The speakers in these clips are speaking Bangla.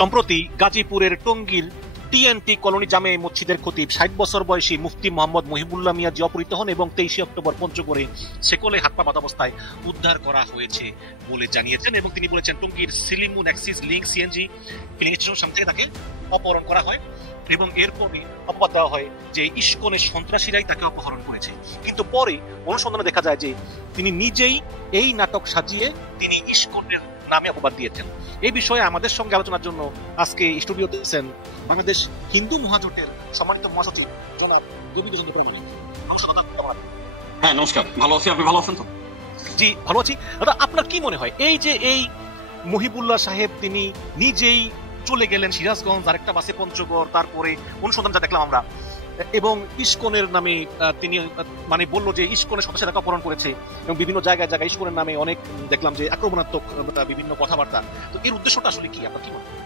সম্প্রতি গাজীপুরের টঙ্গীর টিএনটি কলোনি জামে মসজিদের খতিব ৬০ বছর বয়সী মুফতি মোহাম্মদ মহিবুল্লাহ মিয়া জি অপহৃত হন এবং ২৩ অক্টোবর পঞ্চগড়ে সেকলে হাত পা বাঁধা অবস্থায় উদ্ধার করা হয়েছে বলে জানিয়েছেন। এবং তিনি বলেছেন টঙ্গীর সিলিমু নেক্সিস লিঙ্ক সিএনজি ফিলিং স্টেশন সামনে থেকে তাকে অপহরণ করা হয় এবং এরপরে অপবাদ দেওয়া হয় যে ইস্কনের সন্ত্রাসীরাই তাকে অপহরণ করেছে। কিন্তু পরে অনুসন্ধানে দেখা যায় যে তিনি নিজেই এই নাটক সাজিয়ে তিনি ইস্কনের নামে অপবাদ দিয়েছেন। এই বিষয়ে আমাদের সঙ্গে আলোচনার জন্য আজকে স্টুডিওতে আছেন বাংলাদেশ হিন্দু মহাজোটের সম্মানিত মহাসচিব জনাব দেবীচন্দ্র প্রামাণিক। হ্যাঁ, নমস্কার। ভালো আছি, আপনি ভালো আছেন তো? জি, ভালো আছি। দাদা, আপনার কি মনে হয় এই যে এই মহিবুল্লাহ সাহেব তিনি নিজেই চলে গেলেন সিরাজগঞ্জ, আরেকটা বাসে পঞ্চগড়, তারপরে অনুসন্ধান যা দেখলাম আমরা, এবং ইস্কনের নামে তিনি মানে বললো যে ইস্কনের সদস্য তাকে অপহরণ করেছে এবং বিভিন্ন জায়গায় জায়গায় ইস্কনের নামে অনেক দেখলাম যে আক্রমণাত্মক বিভিন্ন কথাবার্তা। তো এর উদ্দেশ্যটা আসলে কি, আপনার কি মনে হয়?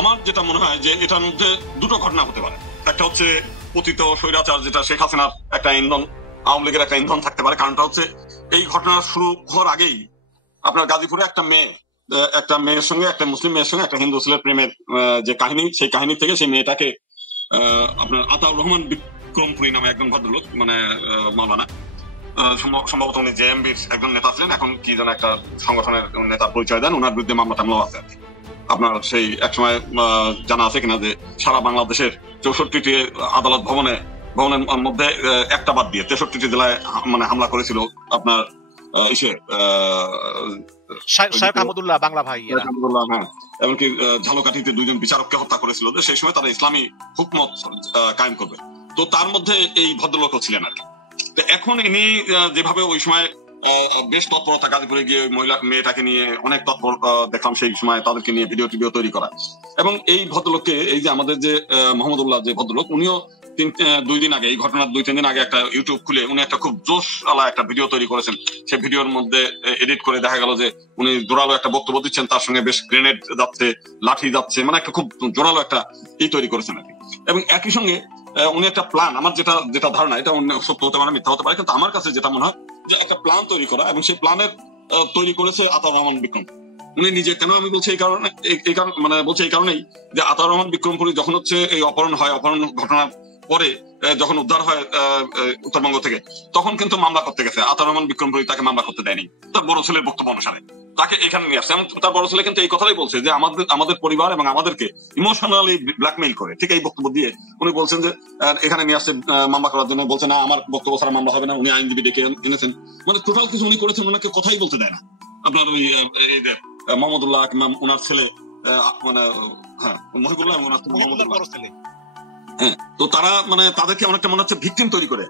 আমার যেটা মনে হয় যে এটার মধ্যে দুটো ঘটনা হতে পারে। একটা হচ্ছে পতিত স্বৈরাচার, যেটা শেখ হাসিনার একটা ইন্ধন, আওয়ামী লীগের একটা ইন্ধন থাকতে পারে। কারণটা হচ্ছে এই ঘটনা শুরু হওয়ার আগেই আপনার গাজীপুরে একটা মেয়ের সঙ্গে, একটা মুসলিম মেয়ের সঙ্গে একটা হিন্দু ছেলের প্রেমের যে কাহিনী, সেই কাহিনী থেকে সেই মেয়েটাকে আপনার আতাউর রহমান বিক্রমপুরী নামে একজন ভদ্রলোক, মানে মাওলানা, সম্ভবত উনি জেএমবির একজন নেতা ছিলেন, এখন কি যেন একটা সংগঠনের নেতার পরিচয় দেন, ওনার বিরুদ্ধে মামলা টামলা আছে। আপনার সেই একসময় জানা আছে কিনা যে সারা বাংলাদেশের 64টি আদালত ভবনের মধ্যে একটা বাদ দিয়ে 63টি জেলায় মানে হামলা করেছিল আপনার বাংলা ভাই, হ্যাঁ, এমনকি ঝালকাঠিতে 2জন বিচারককে হত্যা করেছিল। সেই সময় তারা ইসলামী হুকমত কায়েম করবে, তো তার মধ্যে এই ভদ্রলোক ছিলেন আর কি। তো এখন ইনি যেভাবে ওই সময় বেশ তৎপরতা, গাজীপুরে গিয়ে মহিলা মেয়েটাকে নিয়ে অনেক তৎপর দেখলাম সেই সময়, তাদেরকে নিয়ে ভিডিও তৈরি করা। এবং এই ভদ্রলোককে, এই যে আমাদের যে মোহাম্মদুল্লাহ যে ভদ্রলোক, উনিও 2 দিন আগে, এই ঘটনার 2-3 দিন আগে একটা ইউটিউব খুলে উনি একটা খুব জোশওয়ালা একটা ভিডিও তৈরি করেছেন। সেই ভিডিওর মধ্যে এডিট করে দেখা গেল যে উনি জোরালো একটা বক্তব্য দিচ্ছেন, তার সঙ্গে বেশ গ্রেনেড যাচ্ছে, লাঠি যাচ্ছে, মানে একটা খুব জোরালো একটা তৈরি করেছেন আর কি। এবং একই সঙ্গে উনি একটা প্ল্যান, আমার যেটা ধারণা, এটা সত্য হতে পারে মিথ্যা হতে পারে, কিন্তু আমার কাছে যেটা মনে হয় যে একটা প্ল্যান তৈরি করা, এবং সেই প্ল্যানের তৈরি করেছে আতাউর রহমান বিক্রম উনি নিজে। কেন আমি বলছি এই কারণেই যে আতাউর রহমান বিক্রমপুরী যখন হচ্ছে এই অপহরণ ঘটনার পরে যখন উদ্ধার হয় উত্তরবঙ্গ থেকে, তখন কিন্তু মামলা করতে গেছে আতাউর রহমান বিক্রমপুরী, তাকে মামলা করতে দেয়নি তার বড় ছেলের বক্তব্য অনুসারে, তাকে এখানে নিয়ে আসছে। এবং তার বড় ছেলে কিন্তু এই কথাই বলছে যে আমাদের পরিবার এবং আমাদেরকে ইমোশনালি ব্ল্যাকমেইল করে, ঠিক এই বক্তব্য দিয়ে উনি বলছেন যে এখানে নিয়ে আসছে মামলা করার জন্য, বলছে না আমার বক্তব্য ছাড়া মামলা হবে না, উনি আইনজীবী ডেকে এনেছেন, মানে টোটাল কিছু উনি করেছেন, ওনাকে কথাই বলতে দেয় না। আপনার ওই মোহাম্মদুল্লাহ ওনার ছেলে, মানে হ্যাঁ মহিবুল্লাহ এবং ওনার ছেলে, হ্যাঁ, তো তারা মানে তাদেরকে অনেকটা মনে হচ্ছে ভিকটিম তৈরি করে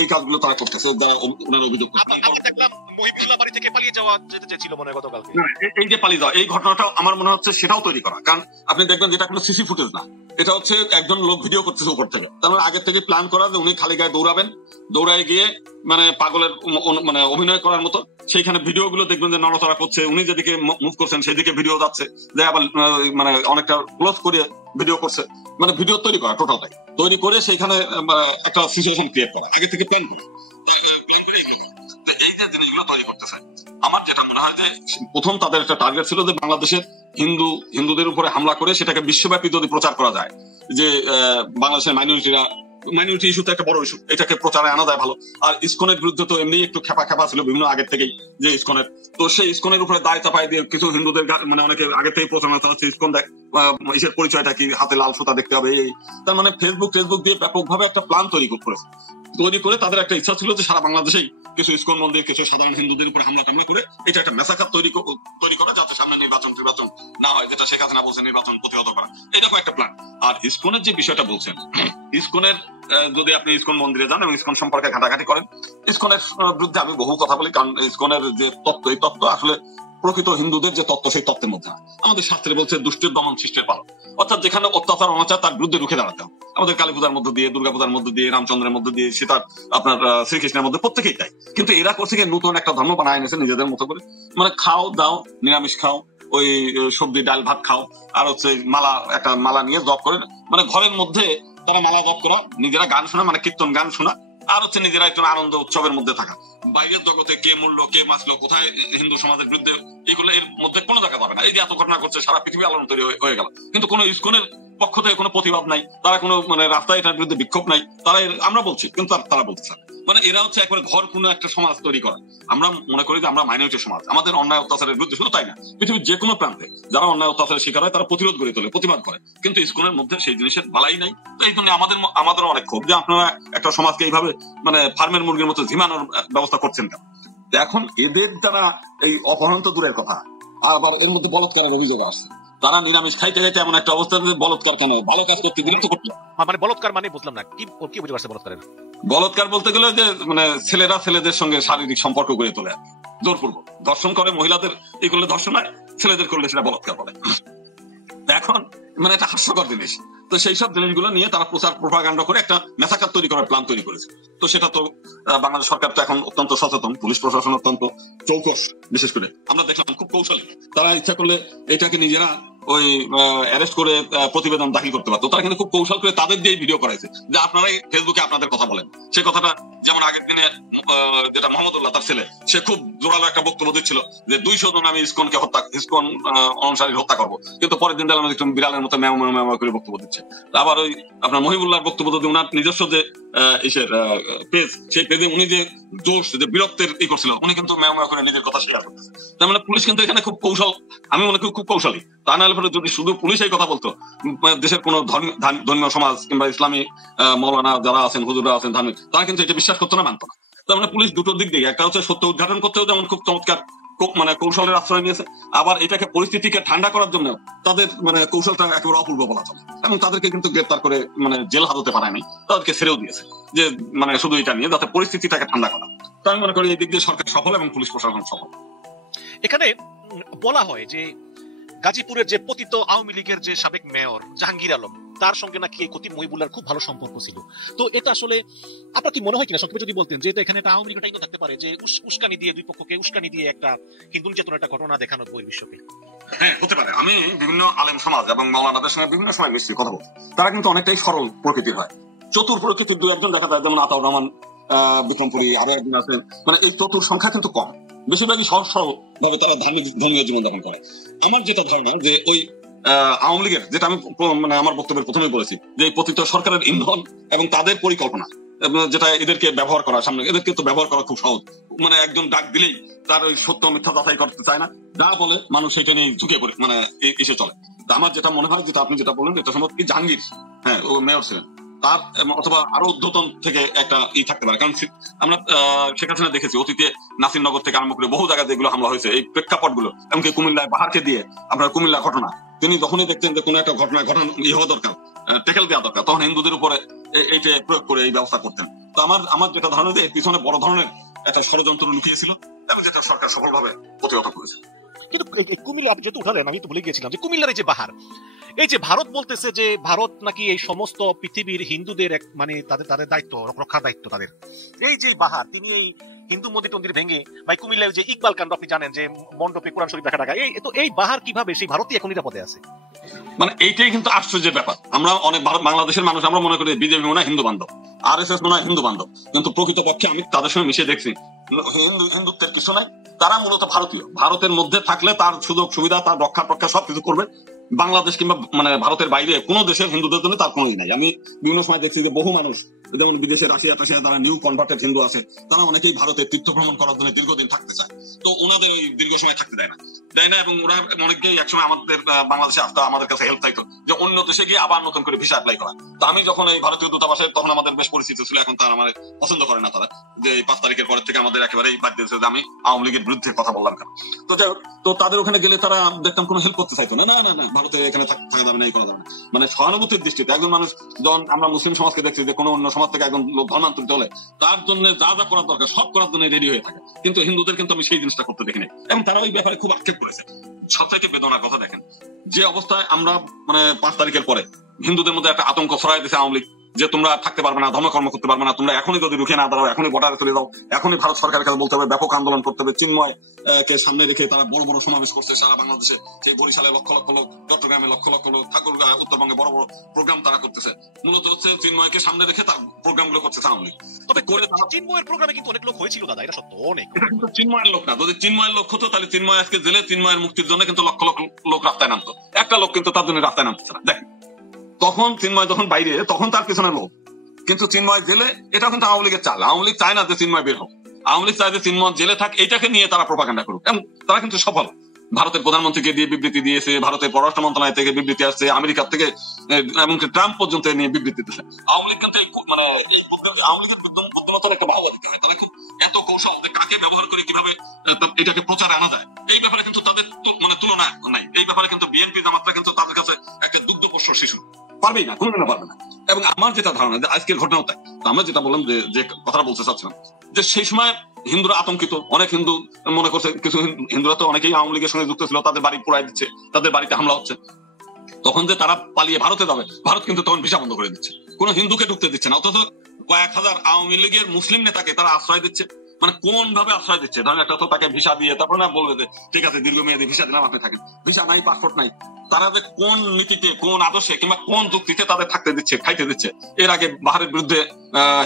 এই কাজগুলো তারা করতেছে। অভিযোগ এই যে পালিয়ে যাওয়া, এই ঘটনাটা আমার মনে হচ্ছে সেটাও তৈরি করা। কারণ আপনি দেখবেন যেটা কোনো সিসি ফুটেজ না, এটা হচ্ছে একজন লোক ভিডিও করতেছে উপর থেকে। তার মানে আগের থেকে প্ল্যান করা যে উনি খালি গায়ে দৌড়াবেন, দৌড়ায় গিয়ে মানে পাগলের মানে অভিনয় করার মতো সেইখানে ভিডিও গুলো দেখবেন যে নড়াচড়া করছে, উনি যেদিকে মুভ করছেন সেদিকে ভিডিও যাচ্ছে, যে আবার মানে অনেকটা ক্লোজ করে ভিডিও করছে, মানে ভিডিও তৈরি করা, টোটালটাই তৈরি করে সেইখানে একটা সিচুয়েশন ক্রিয়েট করা, আগে থেকে প্ল্যান করে এই যে জিনিসগুলো তৈরি করতেছে। আমার যেটা মনে হয় যে প্রথম তাদের একটা টার্গেট ছিল যে বাংলাদেশের হিন্দুদের উপরে হামলা করে সেটাকে বিশ্বব্যাপী যদি প্রচার করা যায় যে বাংলাদেশের মাইনরিটি ইস্যু তো একটা বড় ইস্যু, এটাকে প্রচারে আনা যায় ভালো। আর ইসকনের বিরুদ্ধে তো এমনি একটু খেপা ছিল বিভিন্ন আগের থেকেই, যে ইসকনের, তো সেই ইসকনের উপরে দায় চাপাই দিয়ে কিছু হিন্দুদের মানে অনেকে আগে থেকে প্রচারণা চালাচ্ছে, ইসকন দেখ ইসের পরিচয়টা কি, হাতে লাল সুতা দেখতে হবে, এই তার মানে ফেসবুক দিয়ে ব্যাপকভাবে একটা প্ল্যান তৈরি করে তাদের একটা ইচ্ছা ছিল যে সারা বাংলাদেশেই কিছু ইসকন মন্দির, কিছু সাধারণ হিন্দুদের উপরে হামলা টামলা করে এটা একটা মেসাকার তৈরি করে যাতে সামনে নির্বাচন না হয়, যেটা শেখ হাসিনা বলছে নির্বাচন প্রতিহত করা, এটা একটা প্ল্যান। আর ইসকনের যে বিষয়টা বলছেন, ইসকনের যদি আপনি ইসকন মন্দিরে যান এবং ইসকন সম্পর্কে ঘাটাঘাটি করেন, ইসকনের বিরুদ্ধে আমি বহু কথা বলি, কারণ ইসকনের যে তত্ত্ব, এই তত্ত্ব আসলে প্রকৃত হিন্দুদের যে তত্ত্ব, সেই তত্ত্বের মধ্যে না। আমাদের শাস্ত্রে বলছে দুষ্টের দমন শিষ্টের পালন, অর্থাৎ যেখানে অত্যাচার অনাচার তার বিরুদ্ধে রুখে দাঁড়াতে হবে। আমাদের কালী পূজার মধ্যে দিয়ে, দুর্গা পূজার মধ্যে দিয়ে, রামচন্দ্রের মধ্যে দিয়ে, সীতার আপনার শ্রীকৃষ্ণের মধ্যে, প্রত্যেকেই তাই। কিন্তু এরা করছে কি নতুন একটা ধর্ম বানায় এনেছে নিজেদের মতো করে, মানে খাও দাও, নিরামিষ খাও, ওই সবজি ডাল ভাত খাও, আর হচ্ছে মালা নিয়ে জপ করে, মানে ঘরের মধ্যে তারা মালা জপ করা, নিজেরা গান শোনা, মানে কীর্তন গান শোনা, আর হচ্ছে নিজেরা একটু আনন্দ উৎসবের মধ্যে থাকা। বাইরের জগতে কে মরলো, কে বাঁচলো, কোথায় হিন্দু সমাজের বিরুদ্ধে, এগুলো এর মধ্যে কোনো দেখা যাবে না। এই যে এত ঘটনা করছে, সারা পৃথিবী আলোড়ন তৈরি হয়ে গেল, কিন্তু কোনো ইসকনের পক্ষ থেকে কোনো প্রতিবাদ নাই, তারা কোনো রাস্তায় এটার বিরুদ্ধে বিক্ষোভ নাই, তারা আমরা বলছি কিন্তু তারা বলছে। এরা হচ্ছে একবারে ঘর কোনো একটা সমাজ তৈরি করা। আমরা মনে করি যে আমরা মাইনরিটি সমাজ, আমাদের অন্যায় অত্যাচারের বিরুদ্ধে, শুধু তাই না, পৃথিবীর যে কোনো প্রান্তে যারা অন্যায় অত্যাচারের শিকার হয় তারা প্রতিরোধ গড়ে তোলে, প্রতিবাদ করে, কিন্তু ইসকনের মধ্যে সেই জিনিসের বালাই নাই। তো এই জন্য আমাদের অনেক ক্ষোভ যে আপনারা একটা সমাজকে এইভাবে ফার্মের মুরগির মতো ঝিমানোর ব্যবস্থা করছেন কেন। এখন এদের দ্বারা এই অপহরণ তো দূরের কথা, আবার এর মধ্যে বলৎকারের অভিযোগ আসছে। তারা নিরামিষ খাইতে খাইতে এমন একটা অবস্থা, বলৎকার কেন, ভালো কাজ করতে বিরক্ত করতে। বলৎকার বুঝলাম না কি বুঝতে পারছে বলৎকারের? বলৎকার বলতে গেলে যে ছেলেরা ছেলেদের সঙ্গে শারীরিক সম্পর্ক গড়ে তোলে, জোরপূর্বক ধর্ষণ করে। মহিলাদের এই করলে ধর্ষণ হয়, ছেলেদের করলে সেটা বলৎকার বলে। এখন একটা হাস্যকর জিনিস। তো সেই সব জিনিসগুলো নিয়ে তারা প্রচার প্রোপাগান্ডা করে একটা মেসাকার তৈরি করার প্ল্যান তৈরি করেছে। তো সেটা তো বাংলাদেশ সরকার তো এখন অত্যন্ত সচেতন, পুলিশ প্রশাসন অত্যন্ত চৌকস, বিশেষ করে আমরা দেখলাম খুব কৌশলী। তারা ইচ্ছা করলে এটাকে নিজেরা ওই অ্যারেস্ট করে প্রতিবেদন দাখিল করতে পারতো। তারা কিন্তু খুব কৌশল করে তাদের দিয়ে ভিডিও করাইছে যে আপনারাই ফেসবুকে আপনাদের কথা বলেন। সে কথাটা যেমন আগের দিনে যেটা মোহাম্মদুল্লাহ তার ছেলে, সে খুব জোরালো একটা বক্তব্য দিচ্ছিল যে 200 জন আমি ইসকন অনুসারী হত্যা করবো, কিন্তু পরের দিন দেখলাম একটু বিড়ালের মতো ম্যাও ম্যাও ম্যাও করে বক্তব্য দিচ্ছে। আবার ওই আপনার মহিবুল্লাহর বক্তব্য যদি ওনার নিজস্ব যে পেজ, সেই পেজে উনি যে জোশ যে বীরত্বের করছিল, উনি কিন্তু ম্যাও ম্যাও করে নিজের কথা শেয়ার করতেছে। তার পুলিশ কিন্তু এখানে খুব কৌশল, আমি মনে করি খুব কৌশলী। তা না হলে যদি শুধু পুলিশ এই কথা বলতো, দেশের কোন ধর্মীয় সমাজ কিংবা ইসলামী মৌলানা যারা আছেন, হুজুরা আছেন ধার্মিক, তারা কিন্তু এটা বিশ্বাস করতো না, মানতো না। তার পুলিশ দুটো দিক দিয়ে, একটা হচ্ছে সত্য উদ্ঘাটন করতেও যেমন খুব চমৎকার কৌশলের আশ্রয় নিয়েছে, আবার এটাকে পরিস্থিতিকে ঠান্ডা করার জন্য তাদের কৌশলটা একেবারে অপূর্ব বলা চলে। এবং তাদেরকে কিন্তু গ্রেপ্তার করে জেল হাজতে পারায় নাই, তাদেরকে ছেড়েও দিয়েছে যে শুধু এটা নিয়ে যাতে পরিস্থিতিটাকে ঠান্ডা করা। তো আমি মনে করি এই দিক দিয়ে সরকার সফল এবং পুলিশ প্রশাসন সফল। এখানে বলা হয় যে গাজীপুরের যে পতিত আওয়ামী লীগের যে সাবেক মেয়র জাহাঙ্গীর আলম, তার সঙ্গে নাকি এই খতিব মহিবুল্লাহর খুব ভালো সম্পর্ক ছিল। তো এটা আসলে আপনার কি মনে হয় কিনা, সংক্ষেপে যদি বলতেন যে এখানে একটা আওয়ামী লীগটাই থাকতে পারে, যে উস্কানি দিয়ে দুই পক্ষকে উস্কানি দিয়ে একটা হিন্দু নির্যাতনের একটা ঘটনা দেখানো বহির্বিশ্বকে? হ্যাঁ, হতে পারে। আমি বিভিন্ন আলেম সমাজ এবং মাওলানাদের সঙ্গে বিভিন্ন সময় মিশছি, কথা বলছি, তারা কিন্তু অনেকটাই সরল প্রকৃতির হয়, চতুর প্রকৃতির দু একজন দেখা যায়, যেমন আতাউর রহমান বিক্রমপুরী, আরো একজন আছেন, এই চতুর সংখ্যা কিন্তু কম। বেশিরভাগই সহজ সরল ভাবে তারা ধর্মীয় জীবনযাপন করে। আমার যেটা ধারণা যে ওই আওয়ামী লীগের, যেটা আমি আমার বক্তব্যের প্রথমেই বলেছি, যে পতিত সরকারের ইন্ধন এবং তাদের পরিকল্পনা, যেটা এদেরকে ব্যবহার করা, সামনে এদেরকে তো ব্যবহার করা খুব সহজ। একজন ডাক দিলেই তার ওই সত্য মিথ্যা যাচাই করতে চায় না, যা বলে মানুষ সেটা নিয়ে ঝুঁকে পড়ে এসে চলে। আমার যেটা মনে হয়, যেটা আপনি যেটা বললেন, এটা সম্ভবত কি জাহাঙ্গীর, হ্যাঁ, ও মেয়র ছিলেন, তার অথবা আরো উদ্ধতন থেকে একটা থাকতে পারে। কারণ আমরা শেখ হাসিনা দেখেছি অতীতে নাসিরনগর থেকে আরম্ভ করে বহু জায়গায় যেগুলো হামলা হয়েছে, এই প্রেক্ষাপট গুলো, এমনকি কুমিল্লায় বাহারকে দিয়ে আপনার কুমিল্লা ঘটনা, তিনি যখনই দেখতেন যে কোনো একটা ঘটনা হওয়া দরকার, টেকেল দেওয়া দরকার, তখন হিন্দুদের উপরে এইটা প্রয়োগ করে এই ব্যবস্থা করতেন। তো আমার যেটা ধারণা যে এর পিছনে বড় ধরনের একটা ষড়যন্ত্র লুকিয়েছিল এবং যেটা সরকার সফলভাবে প্রতিহত করেছে। কিন্তু কুমিল্লা আপনি যেহেতু উঠালেন, আমি তো ভুলে গিয়েছিলাম যে কুমিল্লার এই যে বাহার, এই যে ভারত বলতেছে যে ভারত নাকি এই সমস্ত পৃথিবীর হিন্দুদের তাদের দায়িত্ব, রক্ষার দায়িত্ব তাদের। এই যে বাহার, তিনি এই হিন্দু মন্দির টন্দির ভেঙে, বা কুমিল্লায় যে ইকবাল কাণ্ড আপনি জানেন, যে মণ্ডপে কোরআন শরীফ দেখা টাকা, এই বাহার কিভাবে সেই ভারতই এখন নিরাপদে আছে? এইটাই কিন্তু আশ্চর্যের ব্যাপার। আমরা অনেক বাংলাদেশের মানুষ আমরা মনে করি বিজেপি মনে হয় হিন্দু বান্ধব, RSS মনে হয় হিন্দু বান্ধব, কিন্তু প্রকৃতপক্ষে আমি তাদের সঙ্গে মিশে দেখছি হিন্দুত্বের কিছু নাই। তারা মূলত ভারতীয়, ভারতের মধ্যে থাকলে তার সুযোগ সুবিধা, তার রক্ষা রক্ষা সবকিছু করবে। বাংলাদেশ কিংবা ভারতের বাইরে কোনো দেশের হিন্দুদের জন্য তার কোনো নাই। আমি বিভিন্ন সময় দেখছি যে বহু মানুষ, যেমন বিদেশে রাশিয়া টাশিয়া যারা নিউ কনভার্টেড হিন্দু আছে, তারা অনেকেই ভারতে তীর্থ ভ্রমণ করার জন্য দীর্ঘদিন থাকতে চায়। তো ওনাদের দীর্ঘ সময় থাকতে দেয় না, এবং ওরা অনেকেই একসময় আমাদের বাংলাদেশে আসতো, আমাদের কাছে হেল্প চাইতো যে অন্য দেশে গিয়ে আবার নতুন করে ভিসা অ্যাপ্লাই করা। তো আমি যখন এই ভারতীয় দূতাবাসে, তখন আমাদের বেশ পরিচিত ছিল, এখন তারা আমার পছন্দ করে না, তারা যে এই 5 তারিখের পরের থেকে আমাদের একেবারেই বাদ দিয়েছে যে আমি আওয়ামী লীগের বিরুদ্ধে কথা বললাম কেন। তো যাই হোক, তো তাদের ওখানে গেলে তারা দেখতাম কোনো হেল্প করতে চাইতো না, না না না ভারতে এখানে থাকা যাবে না, এই করা যাবে না। সহানুভূতির দৃষ্টিতে একজন মানুষ, যখন আমরা মুসলিম সমাজকে দেখছি যে কোনো অন্য সমাজ থেকে একজন লোক ধর্মান্তরিত হলে তার জন্য যা যা করার দরকার সব করার জন্য রেডি হয়ে থাকে, কিন্তু হিন্দুদের কিন্তু আমি সেই জিনিসটা করতে দেখিনি, এবং তারা ওই ব্যাপারে খুব আক্ষেপ করেছে। সবথেকে বেদনার কথা দেখেন, যে অবস্থায় আমরা 5 তারিখের পরে হিন্দুদের মধ্যে একটা আতঙ্ক ছড়াই দিয়েছে আওয়ামী লীগ, যে তোমরা থাকতে পারবে না, ধর্মকর্ম করতে পারবে না, তোমরা এখনই যদি রুখে না দাঁড়াও, এখনই বর্ডারে চলে যাও, এখনই ভারত সরকারের কাছে বলতে হবে, ব্যাপক আন্দোলন করতে হবে। চিন্ময় কে সামনে রেখে তারা বড় বড় সমাবেশ করছে সারা বাংলাদেশে, সেই বরিশালে লক্ষ লক্ষ লোক, চট্টগ্রামে লক্ষ লক্ষ লোক, ঠাকুরগাঁ, উত্তরবঙ্গে বড় বড় প্রোগ্রাম তারা করতেছে। মূলত হচ্ছে চিন্ময়কে সামনে রেখে তার প্রোগ্রাম গুলো করছে আওয়ামী লীগ। তবে চিন্ময়ের প্রোগ্রামে কিন্তু অনেক লোক হয়েছিল দাদা, এটা সত্য, অনেক। এটা কিন্তু চিন্ময়ের লোক না, যদি চিন্ময়ের লোক হতো তাহলে চিন্ময় আজকে জেলে, চিন্ময়ের মুক্তির জন্য কিন্তু লক্ষ লক্ষ লোক রাস্তায় নামতো। একটা লোক কিন্তু তার জন্য রাস্তায় নামতেছে না। দেখেন তখন চিন্ময় যখন বাইরে, তখন তার পিছনে লোক, কিন্তু চিন্ময় জেলে, এটা কিন্তু আওয়ামী লীগের চাল। আওয়ামী লীগ চায় না যে চিন্ময় বের হোক, আওয়ামী লীগ চায় যে চিন্ময় জেলে থাক, এইটাকে নিয়ে তারা প্রোপাগান্ডা করুক, এবং তারা কিন্তু সফল। ভারতের প্রধানমন্ত্রীকে দিয়ে বিবৃতি দিয়েছে, ভারতের পররাষ্ট্র মন্ত্রণালয় থেকে বিবৃতি আসছে, আমেরিকার থেকে এমনকি ট্রাম্প পর্যন্ত নিয়ে বিবৃতি দিচ্ছে। আওয়ামী লীগ কিন্তু মানে এই আওয়ামী লীগের বুদ্ধিমত্তার একটা ভালো দিতে হয়, তারা খুব এত কৌশল কাকে ব্যবহার করে কিভাবে এটাকে প্রচারে আনা যায়, এই ব্যাপারে কিন্তু তাদের মানে তুলনা নাই। এই ব্যাপারে কিন্তু বিএনপি জামাতরা কিন্তু তাদের কাছে একটা দুগ্ধপোষ্য শিশু, পারবেই না, কোনোদিনও পারবে না। এবং আমার যেটা ধারণা যে আজকের ঘটনাও তাই, আমরা যেটা বললাম যে কথাটা বলতে চাচ্ছিলাম, যে সেই সময় হিন্দুরা আতঙ্কিত, অনেক হিন্দু মনে করছে, কিছু হিন্দুরা তো অনেকেই আওয়ামী লীগের সঙ্গে যুক্ত ছিল, তাদের বাড়ি পুরাই দিচ্ছে, তাদের বাড়িতে হামলা হচ্ছে, তখন যে তারা পালিয়ে ভারতে যাবে, ভারত কিন্তু তখন ভিসা বন্ধ করে দিচ্ছে, কোনো হিন্দুকে ঢুকতে দিচ্ছে না, অথচ কয়েক হাজার আওয়ামী লীগের মুসলিম নেতাকে তারা আশ্রয় দিচ্ছে। মানে কোন ভাবে আশ্রয় দিচ্ছে, ধরেন একটা তো তাকে ভিসা দিয়ে তারপর না বলবে যে ঠিক আছে দীর্ঘমেয়াদী ভিসা দিলাম, আপনি থাকেন, ভিসা নাই, পাসপোর্ট নাই, তারা যে কোন নীতিতে, কোন আদর্শে কিংবা কোন যুক্তিতে তাদের থাকতে দিচ্ছে, খাইতে দিচ্ছে। এর আগে বাহারের বিরুদ্ধে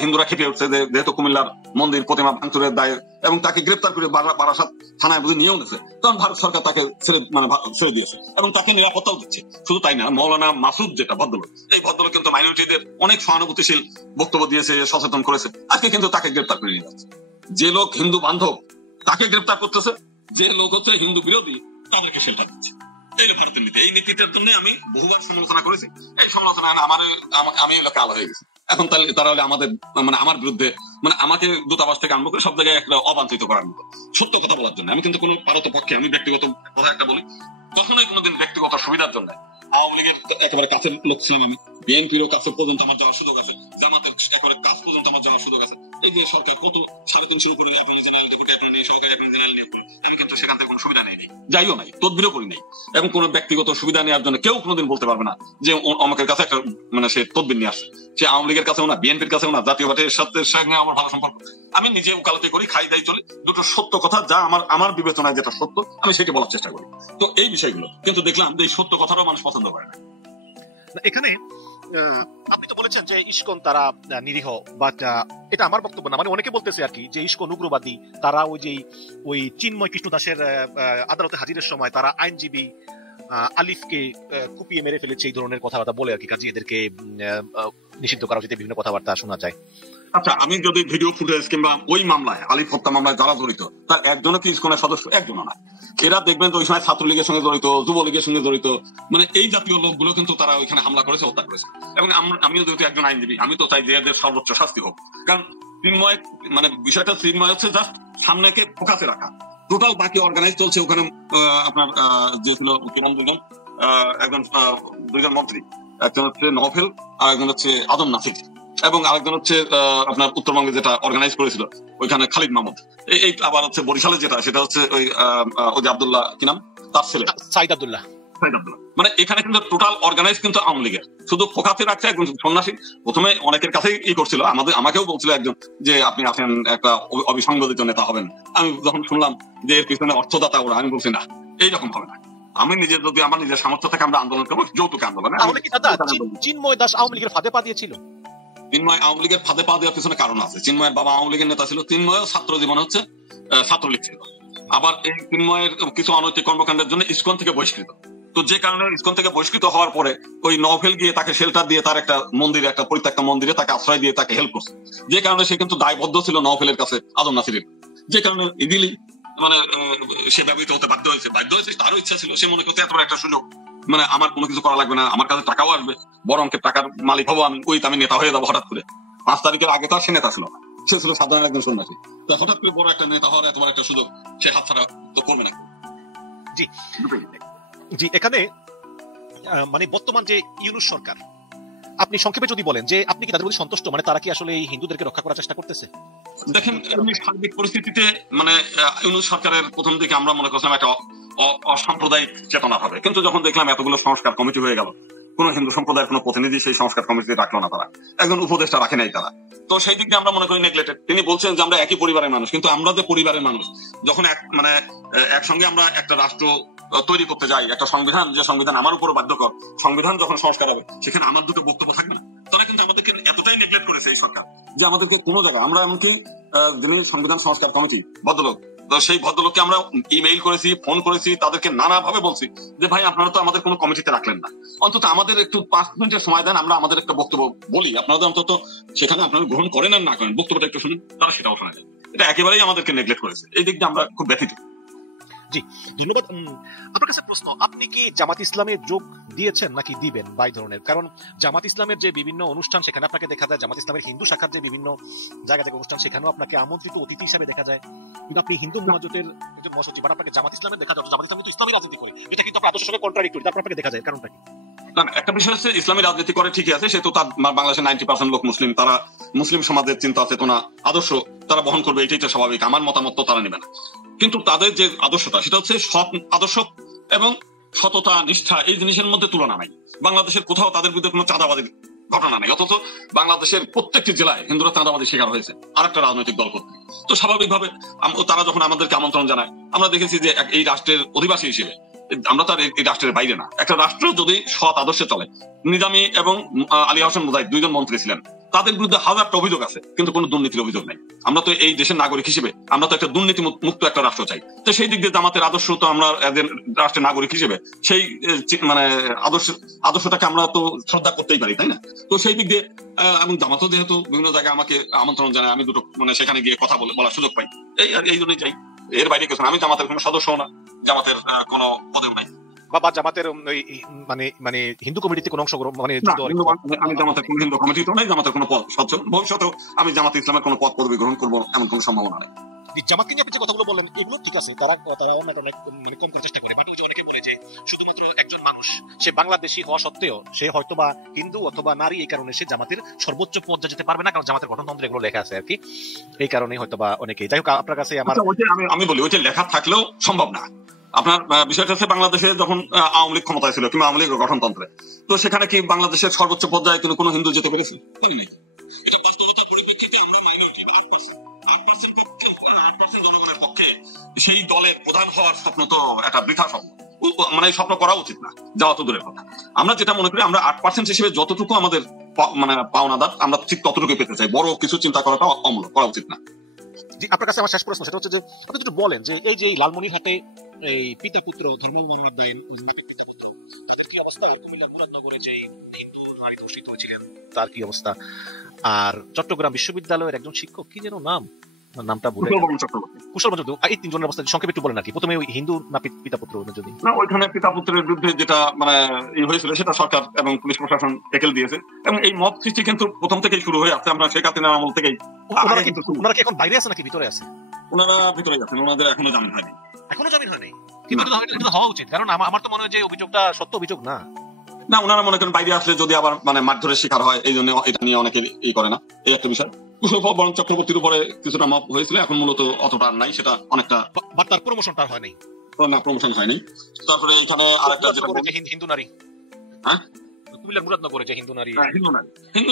হিন্দুরা খেপে উঠছে, যেহেতু কুমিল্লার মন্দির প্রতিমা ভাঙচুরের দায়ে, এবং তাকে গ্রেপ্তার করে বারাসাত থানায় বুঝে নিয়েও গেছে, তখন ভারত সরকার তাকে ছেড়ে দিয়েছে এবং তাকে নিরাপত্তাও দিচ্ছে। শুধু তাই না, মৌলানা মাসুদ যেটা ভদ্রলোক, এই ভদ্রলোক কিন্তু মাইনরিটিদের অনেক সহানুভূতিশীল বক্তব্য দিয়েছে, সচেতন করেছে, আজকে কিন্তু তাকে গ্রেপ্তার করে নিয়ে যাচ্ছে। যে লোক হিন্দু বান্ধব তাকে গ্রেপ্তার করতেছে, যে লোক হচ্ছে হিন্দু বিরোধী তাদেরকে শেল্টার দিচ্ছে। এই ভারতের নীতি, এই নীতিটার জন্য আমি বহুবার সমালোচনা করেছি। এই সমালোচনা আমি কাল হয়ে গেছি। এখন তারা হলে আমাদের মানে আমার বিরুদ্ধে, মানে আমাকে দূতাবাস থেকে আরম্ভ করে সব জায়গায় একটা অবাঞ্ছিত করার মতো, সত্য কথা বলার জন্য। আমি কিন্তু কোনো পারত পক্ষে, আমি ব্যক্তিগত কথা একটা বলি, কখনোই কোনোদিন ব্যক্তিগত সুবিধার জন্য আওয়ামী লীগের একেবারে কাছের লোক ছিলাম আমি, বিএনপিরও কাছে পর্যন্ত আমার যাওয়ার সুযোগ আছে, জামাতের একেবারে কাছ পর্যন্ত আমার যাওয়ার সুযোগ আছে। এই যে সরকার কত 350 কোটি অ্যাটর্নি জেনারেল ডেপুটি অ্যাটর্নি সহকারী অ্যাটর্নি জেনারেল নিয়োগ করে, আমি কিন্তু সেখান থেকে কোনো সুবিধা নেই, যাইও নাই, তদবিরও করি নাই, এবং কোনো ব্যক্তিগত সুবিধা নেওয়ার জন্য কেউ কোনোদিন বলতে পারবে না যে আমাদের কাছে একটা মানে সে তদবির নিয়ে আসছে। সে আওয়ামী লীগের কাছেও না, বিএনপির কাছেও না, জাতীয় পার্টির সঙ্গে আমার ভালো সম্পর্ক। আমি নিজে ওকালতি করি, খাই দাই চলি, দুটো সত্য কথা যা আমার বিবেচনায় যেটা সত্য আমি সেটা বলার চেষ্টা করি। তো এই বিষয়গুলো কিন্তু দেখলাম যে এই সত্য কথাটাও মানুষ পছন্দ করে না। এখানে আপনি তো বলেছেন যে ইসকন তারা নিরীহ, বাট এটা আমার বক্তব্য না, মানে অনেকে বলতেছে আর কি যে ইসকন উগ্রবাদী, তারা ওই চিন্ময় কৃষ্ণ দাসের আদালতে হাজিরের সময় তারা আইনজীবী আলিফকে কুপিয়ে মেরে ফেলেছে, এই ধরনের কথাবার্তা বলে আর কি, কাজে এদেরকে নিষিদ্ধ করা উচিত, বিভিন্ন কথাবার্তা শোনা যায়। আচ্ছা, আমি যদি ভিডিও ফুটেজ কিংবা ওই মামলায়, আলিফ হত্যা মামলায় যারা জড়িত তার একজনও কি ইসকনের সদস্য? একজনও না। এরা দেখবেন তো ওই সময় ছাত্রলীগের সঙ্গে জড়িত, যুবলীগের সঙ্গে জড়িত, মানে এই জাতীয় লোকগুলো কিন্তু তারা ওইখানে হামলা করেছে, হত্যা করেছে। এবং আমিও যেহেতু একজন আইনজীবী, আমি তো চাই যে এদের সর্বোচ্চ শাস্তি হোক। কারণ চিন্ময় মানে বিষয়টা চিন্ময় হচ্ছে জাস্ট সামনেকে ফোকাসে রাখা, টোটাল বাকি অর্গানাইজ চলছে ওখানে। আপনার যে ছিল একজন দুইজন মন্ত্রী, একজন হচ্ছে নভেল আর একজন হচ্ছে আদম নাসির, এবং আরেকজন হচ্ছে আপনার উত্তরবঙ্গে যেটা অর্গানাইজ করেছিল ওইখানে খালিদ মাহমুদ। এই আবার হচ্ছে বরিশালে যেটা, সেটা হচ্ছে ওই আব্দুল্লাহ কি নাম তার ছেলে, সাইদ আব্দুল্লাহ। মানে এখানে কিন্তু টোটাল অর্গানাইজ কিন্তু আওয়ামী লীগের, শুধু ফোকাসে রাখছে একজন সন্ন্যাসী। প্রথমে অনেকের কাছেই করছিল, আমাকেও বলছিল একজন যে আপনি আছেন একটা অবিসংবাদিত নেতা হবেন। আমি যখন শুনলাম যে এর পিছনে অর্থদাতা ওরা, আমি বলছি না, এইরকম হবে না। আমি নিজের যদি আমার নিজের সামর্থ্য থেকে আমরা আন্দোলন করবো, যৌতুক আন্দোলন। চিন্ময় দাস আওয়ামী লীগের ফাঁদে পা দিয়েছিল। চিন্ময় আওয়ামী লীগের ফাঁদে পা দেওয়ার পিছনে কারণ আছে। চিন্ময়ের বাবা আওয়ামী লীগের নেতা ছিল, চিন্ময় ছাত্র জীবনে হচ্ছে ছাত্রলীগ ছিল। আবার এই চিন্ময়ের কিছু অনৈতিক কর্মকাণ্ডের জন্য ইসকন থেকে বহিষ্কৃত। তো যে কারণে ইসকন থেকে বহিষ্কৃত হওয়ার পরে ওই নভেল গিয়ে তাকে শেল্টার দিয়ে, তার একটা মন্দিরে, একটা পরিত্যক্ত মন্দিরে তাকে আশ্রয় দিয়ে তাকে হেল্প করছে। যে কারণে সে কিন্তু দায়বদ্ধ ছিল নভেলের কাছে, আদম নাসিরের। যে কারণে ইজিলি মানে সে ব্যবহৃত হতে বাধ্য হয়েছে। তারও ইচ্ছা ছিল, সে মনে করতে এত বড় একটা সুযোগ, মানে আমার কোনো কিছু করা লাগবে না, আমার কাছে টাকাও আসবে, বড় অঙ্কের টাকার মালিক হবো আমি, আমি নেতা হয়ে যাবো হঠাৎ করে। 5 তারিখের আগে তার সে নেতা ছিল না, সে ছিল সাধারণ একজন সন্ন্যাসী। তো হঠাৎ করে বড় একটা নেতা হওয়ার এত বড় একটা সুযোগ সে হাতছাড়া তো করবে না। জি জি, এখানে মানে বর্তমান যে ইউনূস সরকার, আপনি সংক্ষেপে যদি বলেন যে আপনি কি তাদের প্রতি সন্তুষ্ট, মানে তারা কি আসলে এই হিন্দুদেরকে রক্ষা করার চেষ্টা করতেছে? দেখেন, সার্বিক পরিস্থিতিতে মানে ইউনূস সরকারের প্রথম দিকে আমরা মনে করছিলাম একটা অসাম্প্রদায়িক চেতনা হবে, কিন্তু যখন দেখলাম এতগুলো সংস্কার কমিটি হয়ে গেল, কোন হিন্দু সম্প্রদায়ের কোন প্রতিনিধি সেই সংস্কার কমিটিতে রাখলো না, তারা একজন উপদেষ্টা রাখে নাই তারা। তো সেই দিক দিয়ে আমরা মনে করি নেগলেক্টেড। তিনি বলছেন যে আমরা একই পরিবারের মানুষ, কিন্তু আমরা যে পরিবারের মানুষ যখন একসঙ্গে আমরা একটা রাষ্ট্র তৈরি করতে যাই, একটা সংবিধান, যে সংবিধান আমার উপর বাধ্যকর, সংবিধান যখন সংস্কার হবে সেখানে আমার দুটো বক্তব্য থাকবে না। তারা কিন্তু আমাদেরকে এতটাই নেগলেক্ট করেছে এই সরকার যে আমাদেরকে কোনো জায়গায়, আমরা এমনকি যিনি সংবিধান সংস্কার কমিটি ভদ্রলোক, সেই ভদ্রলোককে আমরা ইমেইল করেছি, ফোন করেছি, তাদেরকে নানাভাবে বলছি যে ভাই আপনারা তো আমাদের কোনো কমিটিতে রাখলেন না, অন্তত আমাদের একটু 5 মিনিটের সময় দেন, আমরা আমাদের একটা বক্তব্য বলি, আপনারা অন্তত সেখানে আপনারা গ্রহণ করেন আর না করেন, বক্তব্যটা একটু শুনুন। তারা সেটাও শোনা যায়। এটা একেবারেই আমাদেরকে নেগলেক্ট করেছে। এই দিক দিয়ে আমরা খুব ব্যথিত। জি, ধন্যবাদ। আপনার কাছে প্রশ্ন, আপনি কি জামাত ইসলামে যোগ দিয়েছেন নাকি দিবেন বা এই ধরনের? কারণ জামাত ইসলামের যে বিভিন্ন অনুষ্ঠান সেখানে আপনাকে দেখা যায়, জামাত ইসলামের হিন্দু শাখার যে বিভিন্ন জায়গা থেকে অনুষ্ঠান সেখানেও আপনাকে আমন্ত্রিত অতিথি হিসেবে দেখা যায়, কিন্তু আপনি হিন্দু মহাজোটের একজন মহাসচিব, আপনাকে জামাত ইসলামের দেখা যায়, জামাত ইসলাম কিন্তু ইসলামী রাজনীতি করে, এটা কিন্তু আপনার আদর্শের সঙ্গে কন্ট্রাডিক্টরি, তারপর আপনাকে দেখা যায়, কারণটা কি? একটা বিষয় হচ্ছে ইসলামী রাজনীতি করে ঠিকই আছে, সেহেতু তার বাংলাদেশের 90% লোক মুসলিম, তারা মুসলিম সমাজের চিন্তা চেতনা আদর্শ তারা বহন করবে, এটাই তো স্বাভাবিক। আমার মতামত তো তারা নেবে না, কিন্তু তাদের যে আদর্শটা সেটা হচ্ছে সৎ আদর্শ এবং সততা নিষ্ঠা, এই জিনিসের মধ্যে তুলনা নাই। বাংলাদেশের কোথাও তাদের বিরুদ্ধে কোনো চাঁদাবাদীর ঘটনা নেই, অথচ বাংলাদেশের প্রত্যেকটি জেলায় হিন্দুরা চাঁদাবাদী শিকার হয়েছে আর একটা রাজনৈতিক দল করতে। তো স্বাভাবিকভাবে তারা যখন আমাদেরকে আমন্ত্রণ জানায়, আমরা দেখেছি যে এই রাষ্ট্রের অধিবাসী হিসেবে আমরা তো আর এই রাষ্ট্রের বাইরে না। একটা রাষ্ট্র যদি সৎ আদর্শে চলে, নিজামী এবং আলী হোসেন মুজাহিদ 2 জন মন্ত্রী ছিলেন, তাদের বিরুদ্ধে হাজারটা অভিযোগ আছে, কিন্তু কোনো দুর্নীতির অভিযোগ নাই। আমরা তো এই দেশের নাগরিক হিসেবে আমরা তো একটা দুর্নীতি মুক্ত একটা রাষ্ট্র চাই। তো সেই দিক দিয়ে জামাতের আদর্শ তো আমরা রাষ্ট্রের নাগরিক হিসেবে সেই আদর্শটাকে আমরা তো শ্রদ্ধা করতেই পারি, তাই না? তো সেই দিক দিয়ে এবং জামাতও যেহেতু বিভিন্ন জায়গায় আমাকে আমন্ত্রণ জানায়, আমি দুটো সেখানে গিয়ে কথা বলার সুযোগ পাই, এই জন্যই চাই। এর বাইরে কিছু, আমি জামাতের কোনো সদস্যও না, জামাতের কোনো পদেও নাই, বা জামাতের মানে হিন্দু কমিটিতে কোনো অংশ, মানে আমি জামাতের কোন হিন্দু কমিটিতে নাই, জামাতের কোনো পদ ভবিষ্যতেও আমি জামাত ইসলামের কোনো পদ পদবি গ্রহণ করবো এমন কোনো সম্ভাবনা নেই। জামাতকে নিয়ে আপনি যে কথাগুলো বললেন এগুলো ঠিক আছে, তারা অনেক কম করে চেষ্টা করে, বাট অনেকে বলে যে শুধুমাত্র একজন মানুষ সে বাংলাদেশি হওয়া সত্ত্বেও সে হয়তোবা হিন্দু অথবা নারী, এই কারণে সে জামাতের সর্বোচ্চ পর্যায়ে যেতে পারবে না, কারণ জামাতের গঠনতন্ত্রে এগুলো লেখা আছে আর কি, এই কারণে হয়তোবা অনেকে। যাই হোক, আপনার কাছে আমি বলি ওইটা লেখা থাকলেও সম্ভব না। আপনার বিষয়টা হচ্ছে বাংলাদেশে যখন আওয়ামী লীগ ক্ষমতায় ছিল কিংবা আওয়ামী লীগের গঠনতন্ত্রে, তো সেখানে কি বাংলাদেশের সর্বোচ্চ পর্যায়ে কোনো হিন্দু যেতে পেরেছে? এটা বাস্তবতার পরিপ্রেক্ষিতে আমরা মাইনরিটি 8% জনগণের পক্ষে সেই দলের প্রধান হওয়ার স্বপ্ন তো একটা বৃথা স্বপ্ন, মানে স্বপ্ন করা উচিত না, যাওয়া তো দূরের কথা। আমরা যেটা মনে করি, আমরা 8% হিসেবে যতটুকু আমাদের পাওনাদার আমরা ঠিক ততটুকুই পেতে চাই, বড় কিছু চিন্তা করাটা অমূলক, করা উচিত না। আপনার কাছে আমার শেষ প্রশ্ন, সেটা হচ্ছে যে আপনি একটু বলেন যে এই যে লালমনিরহাটে এই পিতা পুত্র ধর্ম পিতা পুত্র, তাদের কি অবস্থা? আর কুমিল্লার মুরাদনগরে যে হিন্দু নারী ধর্ষিত হয়েছিলেন তার কি অবস্থা? আর চট্টগ্রাম বিশ্ববিদ্যালয়ের একজন শিক্ষক, কি যেন নামটা বলে, কুশল চক্রবর্তী, এই 3 জনের অবস্থা সংক্ষেপে একটু বলেন আর কি। প্রথমে হিন্দু না পিতা পুত্র? যদি না, ওইখানে পিতা পুত্রের বিরুদ্ধে যেটা হয়েছিল সেটা সরকার এবং পুলিশ প্রশাসন ট্যাকেল দিয়েছে, এবং এই মত সৃষ্টি কিন্তু প্রথম থেকেই শুরু হয়ে আসছে। আমরা শেখ হাসিনার আমল থেকেই। ওনারা কি এখন বাইরে আছে নাকি ভিতরে আছে? ওনারা ভিতরে আছেন, ওনাদের এখনো জামিন হয়নি। এখনো জামিন হয়নি? কিন্তু এটা হওয়া উচিত, কারণ আমার তো মনে হয় যে অভিযোগটা সত্য অভিযোগ না। না, ওনারা মনে করেন বাইরে আসলে যদি আবার মারধরের শিকার হয়, এই জন্য এটা নিয়ে অনেকে করে না, এই একটা বিষয়। কুশল বরণ চক্রবর্তীর উপরে কিছুটা মাপ হয়েছিল, এখন মূলত অতটা নাই, সেটা অনেকটা, তার প্রমোশনটা হয় নাই, প্রমোশন হয়নি। তারপরে এখানে আরেকটা হিন্দু নারী, হ্যাঁ কুমিল্লার মুরাদনগরে যে হিন্দু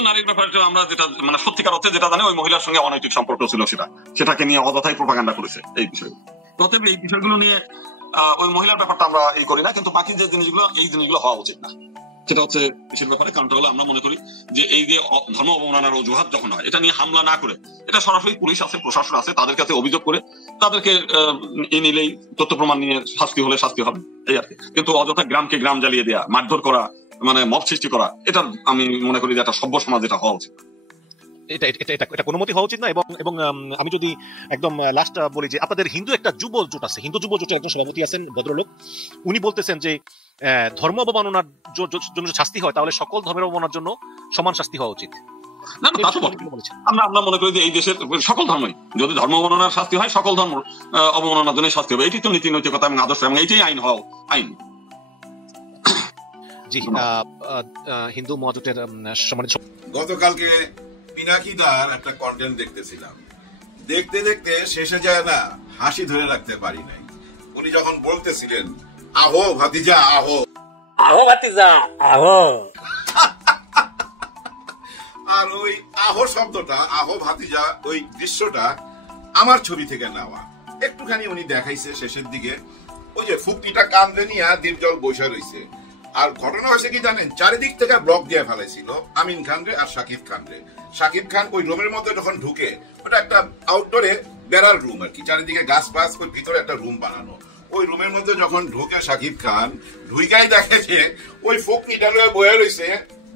নারীর ব্যাপারে আমরা যেটা সত্যিকার অর্থে যেটা জানি, ওই মহিলার সঙ্গে অনৈতিক সম্পর্ক ছিল, সেটাকে নিয়ে অযথাই প্রোপাগান্ডা করেছে এই বিষয়। অতএব এই বিষয়গুলো নিয়ে ওই মহিলার ব্যাপারটা আমরা করি না, কিন্তু বাকি যে জিনিসগুলো, এই জিনিসগুলো হওয়া উচিত না, সেটা হচ্ছে দেশের ব্যাপারে। কারণটা হলো আমরা মনে করি যে এই যে ধর্ম অবমাননার অজুহাত যখন হয়, এটা নিয়ে হামলা না করে, এটা সরাসরি পুলিশ আছে, প্রশাসন আছে, তাদের কাছে অভিযোগ করে তাদেরকে নিলেই তথ্য প্রমাণ নিয়ে শাস্তি হলে শাস্তি হবে, এই আর কি। কিন্তু অযথা গ্রামকে গ্রাম জ্বালিয়ে দেওয়া, মারধর করা, মব সৃষ্টি করা, এটা আমি মনে করি যে একটা সভ্য সমাজ এটা হওয়া উচিত। এটা কোনো মতে হওয়া উচিত না। এবং আমি যদি একদম লাস্ট বলি যে আপনাদের হিন্দু একটা যুব জোট আছে, হিন্দু যুব জোটের একজন সভাপতি আছেন ভদ্রলোক, উনি বলতেছেন যে ধর্ম অবমাননার জন্য শাস্তি হয়, তাহলে সকল ধর্মের অবমাননার জন্য সমান শাস্তি হওয়া উচিত। আমরা মনে করি যে এই দেশের সকল ধর্মই, যদি ধর্ম অবমাননার শাস্তি হয়, সকল ধর্ম অবমাননার জন্য শাস্তি হবে, এটি তো নীতি নৈতিকতা এবং আদর্শ, এবং এইটাই আইন হওয়া আইন। জি, হিন্দু মহাজোটের সম্মানিত, গতকালকে পিনাকিদার একটা কন্টেন্ট দেখতেছিলাম, দেখতে দেখতে শেষে যায় না হাসি ধরে রাখতে পারি নাই। উনি যখন বলতেছিলেন, আহো ভাতিজা আহো, আহো ভাতিজা আহো, আর ওই আহো শব্দটা, আহো ভাতিজা, ওই দৃশ্যটা আমার ছবি থেকে নেওয়া। একটুখানি উনি দেখাইছে শেষের দিকে, ওই যে ফুকনিটা কান্দে নিয়ে দীপজল বসে রয়েছে। আর ঘটনা হয়েছে কি জানেন, চারিদিক থেকে ব্লক দিয়ে ফেলাইছিল আমিন খান রে আর শাকিব খান রে। শাকিব খান ওই রুমের মধ্যে যখন ঢুকে, ওটা একটা আউটডোরে বেড়ার রুম আর কি, চারিদিকে গাছ পাস, ওই ভিতরে একটা রুম বানানো। ওই রুমের মধ্যে যখন ঢুকে শাকিব খান, ঢুইকাই দেখে যে ওই ফুকনিটা লয়ে বয়ে রয়েছে